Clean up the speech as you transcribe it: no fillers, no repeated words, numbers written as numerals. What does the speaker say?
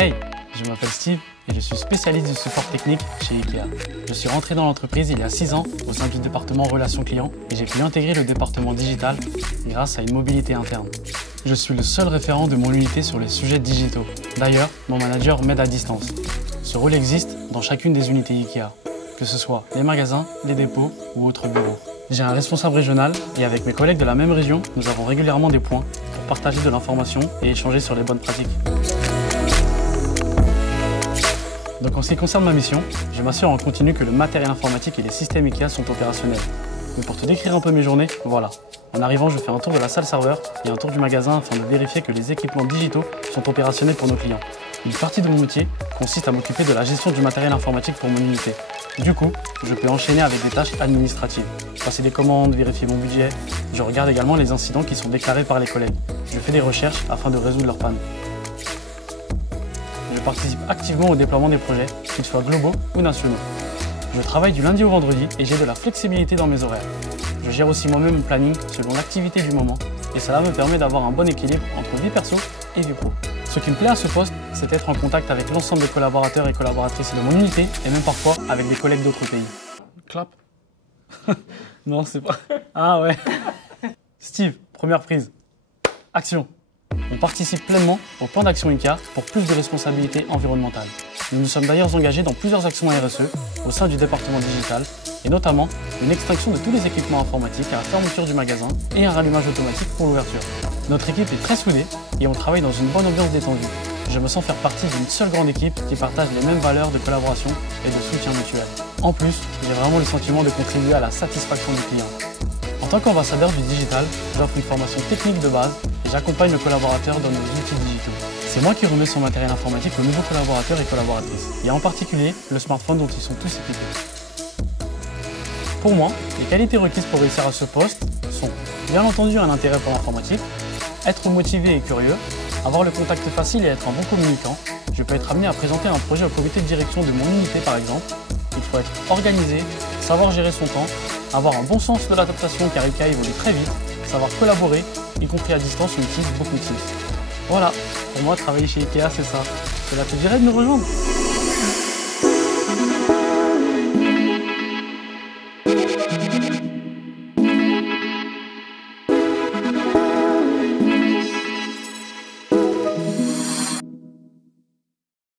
Hey, je m'appelle Steve et je suis spécialiste du support technique chez IKEA. Je suis rentré dans l'entreprise il y a 6 ans au sein du département relations clients et j'ai pu intégrer le département digital grâce à une mobilité interne. Je suis le seul référent de mon unité sur les sujets digitaux. D'ailleurs, mon manager m'aide à distance. Ce rôle existe dans chacune des unités IKEA, que ce soit les magasins, les dépôts ou autres bureaux. J'ai un responsable régional et avec mes collègues de la même région, nous avons régulièrement des points pour partager de l'information et échanger sur les bonnes pratiques. Donc en ce qui concerne ma mission, je m'assure en continu que le matériel informatique et les systèmes IKEA sont opérationnels. Mais pour te décrire un peu mes journées, voilà. En arrivant, je fais un tour de la salle serveur et un tour du magasin afin de vérifier que les équipements digitaux sont opérationnels pour nos clients. Une partie de mon métier consiste à m'occuper de la gestion du matériel informatique pour mon unité. Du coup, je peux enchaîner avec des tâches administratives. Passer des commandes, vérifier mon budget. Je regarde également les incidents qui sont déclarés par les collègues. Je fais des recherches afin de résoudre leurs pannes. Je participe activement au déploiement des projets, qu'ils soient globaux ou nationaux. Je travaille du lundi au vendredi et j'ai de la flexibilité dans mes horaires. Je gère aussi moi-même mon planning selon l'activité du moment et cela me permet d'avoir un bon équilibre entre vie perso et vie pro. Ce qui me plaît à ce poste, c'est d'être en contact avec l'ensemble des collaborateurs et collaboratrices de mon unité et même parfois avec des collègues d'autres pays. Clap. Non, c'est pas... Ah ouais. Steve, première prise. Action. On participe pleinement au plan d'action IKEA pour plus de responsabilité environnementale. Nous nous sommes d'ailleurs engagés dans plusieurs actions RSE au sein du département digital et notamment une extinction de tous les équipements informatiques à la fermeture du magasin et un rallumage automatique pour l'ouverture. Notre équipe est très soudée et on travaille dans une bonne ambiance détendue. Je me sens faire partie d'une seule grande équipe qui partage les mêmes valeurs de collaboration et de soutien mutuel. En plus, j'ai vraiment le sentiment de contribuer à la satisfaction du client. En tant qu'ambassadeur du digital, j'offre une formation technique de base et j'accompagne le collaborateur dans nos outils digitaux. C'est moi qui remets son matériel informatique aux nouveaux collaborateurs et collaboratrices, et en particulier le smartphone dont ils sont tous équipés. Pour moi, les qualités requises pour réussir à ce poste sont bien entendu un intérêt pour l'informatique, être motivé et curieux, avoir le contact facile et être un bon communicant. Je peux être amené à présenter un projet au comité de direction de mon unité par exemple. Il faut être organisé, savoir gérer son temps, avoir un bon sens de l'adaptation car IKEA évolue très vite, savoir collaborer, y compris à distance, on utilise beaucoup de Teams. Voilà, pour moi travailler chez IKEA c'est ça. Cela te dirait de nous rejoindre ?